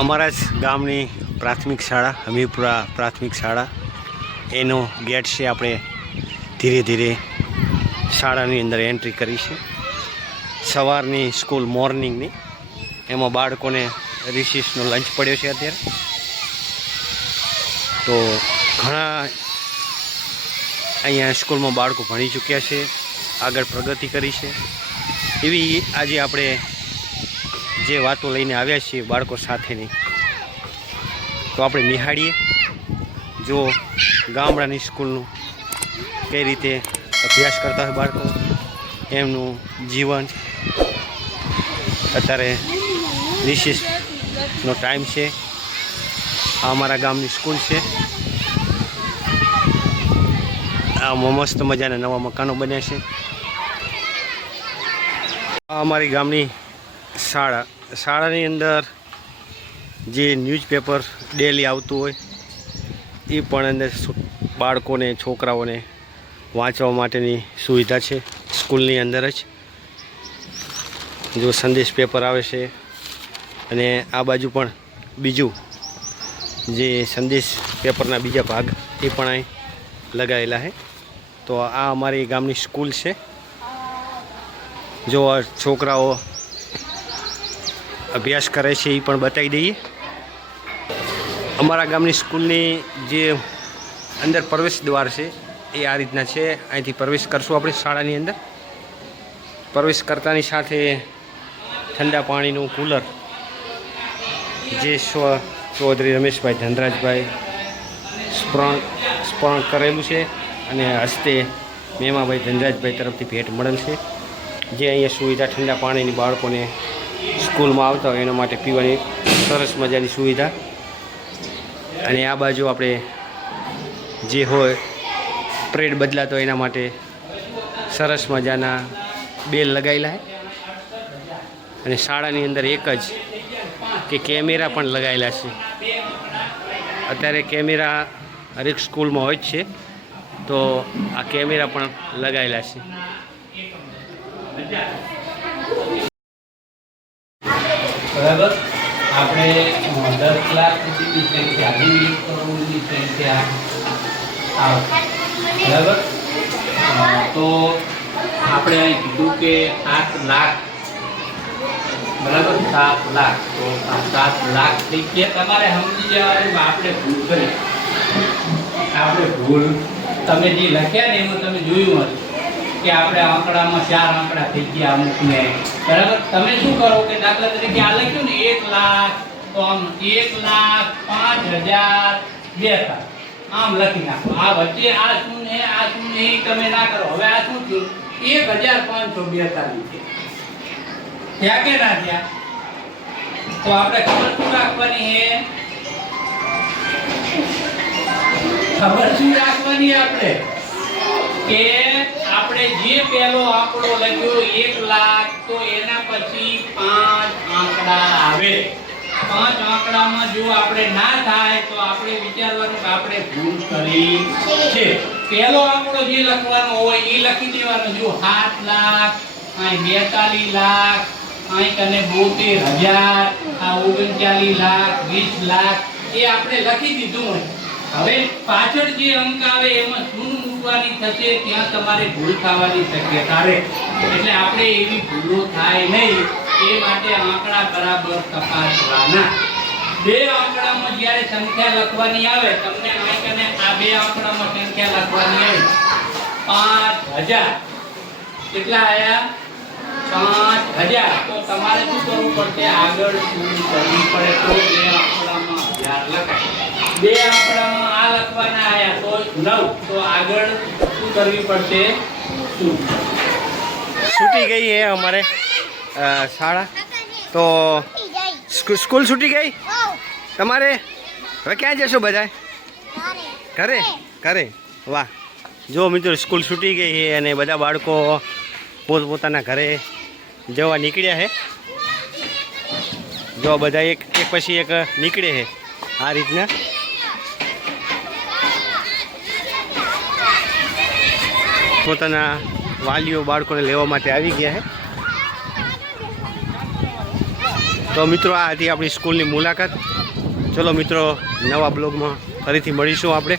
અમારા જ ગામની પ્રાથમિક શાળા હમીરપુરા પ્રાથમિક શાળા એનો ગેટ છે. આપણે ધીરે ધીરે શાળાની અંદર એન્ટ્રી કરી છે. સવારની સ્કૂલ મોર્નિંગની એમાં બાળકોને રિસેસનો લંચ પડ્યો છે અત્યારે. તો ઘણા અહીંયા સ્કૂલમાં બાળકો ભણી ચૂક્યા છે, આગળ પ્રગતિ કરી છે. એવી આજે આપણે જે વાતો લઈને આવ્યા છીએ બાળકો સાથેની, તો આપણે નિહાળીએ. જો ગામડાની સ્કૂલનું કઈ રીતે અભ્યાસ કરતા હોય બાળકો, એમનું જીવન. અત્યારે રિસેસનો ટાઈમ છે. આ અમારા ગામની સ્કૂલ છે. આ મસ્ત મજાના નવા મકાનો બન્યા છે. આ અમારી ગામની શાળાની અંદર જે ન્યૂઝપેપર ડેલી આવતું હોય એ પણ અંદર બાળકોને છોકરાઓને વાંચવા માટેની સુવિધા છે સ્કૂલની અંદર જ. જો સંદેશ પેપર આવે છે, અને આ બાજુ પણ બીજું જે સંદેશ પેપરના બીજા ભાગ એ પણ અહીં લગાવેલા છે. તો આ અમારી ગામની સ્કૂલ છે. જો છોકરાઓ અભ્યાસ કરે છે એ પણ બતાવી દઈએ. અમારા ગામની સ્કૂલની જે અંદર પ્રવેશ દ્વાર છે એ આ રીતના છે. અહીંથી પ્રવેશ કરશું આપણે શાળાની અંદર. પ્રવેશ કરતાની સાથે ઠંડા પાણીનું કુલર જે ચૌધરી રમેશભાઈ ધનરાજભાઈ સ્પર્ણ કરેલું છે, અને હસ્તે મેમાભાઈ ધનરાજભાઈ તરફથી ભેટ મળેલ છે. જે અહીંયા સુવિધા ઠંડા પાણીની બાળકોને સ્કૂલમાં આવતા હોય એના માટે પીવાની સરસ મજાની સુવિધા. અને આ બાજુ આપણે જે હોય પ્રેડ બદલાતો એના માટે સરસ મજાના બેલ લગાવેલા છે. અને શાળાની અંદર એક જ કે કેમેરા પણ લગાવેલા છે. અત્યારે કેમેરા હરેક સ્કૂલમાં હોય જ છે, તો આ કેમેરા પણ લગાવેલા છે. બરાબર, આપણે 10 લાખ સુધીની સંખ્યા, વિવિધ કરોડની સંખ્યા આવે. બરાબર, તો આપણે અહીં કીધું કે 7 લાખ. બરાબર, 7 લાખ. તો આ 7 લાખ થઈ ગયા. તમારે સમજી જવાનું આપણે ભૂલ કરી. આપણે ભૂલ તમે જે લખ્યા ને એમાં તમે જોયું હતું કે આપણે આંકડામાં 4 આંકડા થઈ ગયા અમુકને. બરાબર, તમે શું કરો કે દાખલા તરીકે આ લખ્યું ને 1 લાખ, તો આમ 1,05,042 આમ લખી નાખો. આ વચ્ચે આ શૂન્ય તમે ના કરો. હવે આ શું થયું? 1,542 છે. થયા કે ના થયા? તો આપણે ખબર શું રાખવાની છે? ખબર શું રાખવાની આપણે કે આપણે જે પહેલો આંકડો લખ્યો 1 લાખ, તો એના પછી 5 આંકડા આવે. 5 આંકડામાં જો આપણે ના થાય તો આપણે વિચારવાનું કે આપણે ભૂલ કરી છે. પહેલો આંકડો જે લખવાનો હોય એ લખી દેવાનો. જો 7 લાખ, અહીં 42 લાખ, અહીં કને 72,000, આ 39 લાખ, 20 લાખ એ આપણે લખી દીધું હોય. હવે પાછળ જે અંક આવે એમાં શૂન્ય મૂકવાની થશે, ત્યાં તમારે ભૂલ થવાની શક્યતા રહે. એટલે આપણે એવી ભૂલો થાય નહીં એ માટે આંકડા બરાબર તપાસવાના. 2 આંકડામાં જ્યારે સંખ્યા લખવાની આવે, તમને અહીં આ 2 આંકડામાં સંખ્યા લખવાની આવે 5,000. કેટલા આયા? 5,000. તો તમારે શું કરવું પડશે? આગળ શું કરવું પડે? તો 2 આંકડામાં 1000 લખાય. 2 આંકડામાં આ લખવાના આયા તો 9. તો આગળ શું કરવી પડશે? છૂટી ગઈ है हमारे शाळा. તો સ્કૂલ છૂટી ગઈ તમારે. હવે ક્યાં જશો બધા? ઘરે. ઘરે. વાહ. જો મિત્રો સ્કૂલ છૂટી ગઈ છે અને બધા બાળકો પોતપોતાના ઘરે જવા નીકળ્યા છે. જો બધા એક પછી એક નીકળે છે આ રીતના. પોતાના વાલીઓ બાળકોને લેવા માટે આવી ગયા છે. તો મિત્રો આ હતી આપણી સ્કૂલની મુલાકાત. ચલો મિત્રો, નવા બ્લોગમાં ફરીથી મળીશું આપણે.